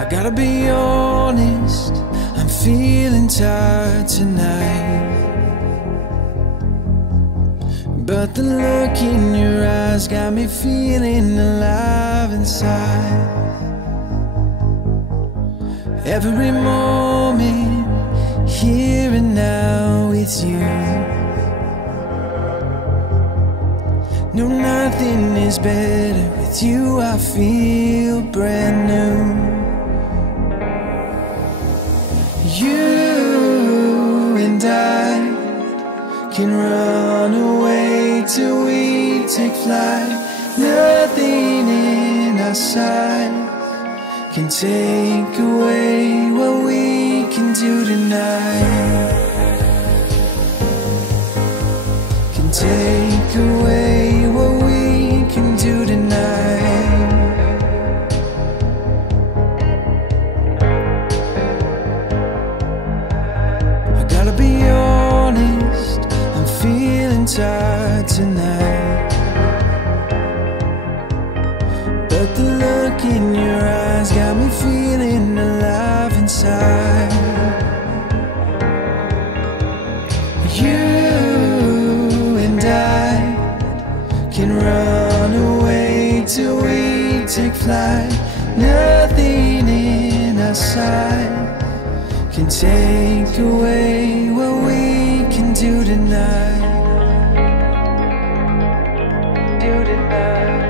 I gotta be honest, I'm feeling tired tonight. But the look in your eyes got me feeling alive inside. Every moment, here and now with you. No, nothing is better. With you I feel brand new. You and I can run away till we take flight. Nothing in our sight can take away what we can do tonight. Can take away what we can do tonight. I gotta be honest, I'm feeling tired tonight. But the look in your eyes got me feeling alive inside. You and I can run away till we take flight. Nothing in our sight can take away what we can do tonight. Do tonight.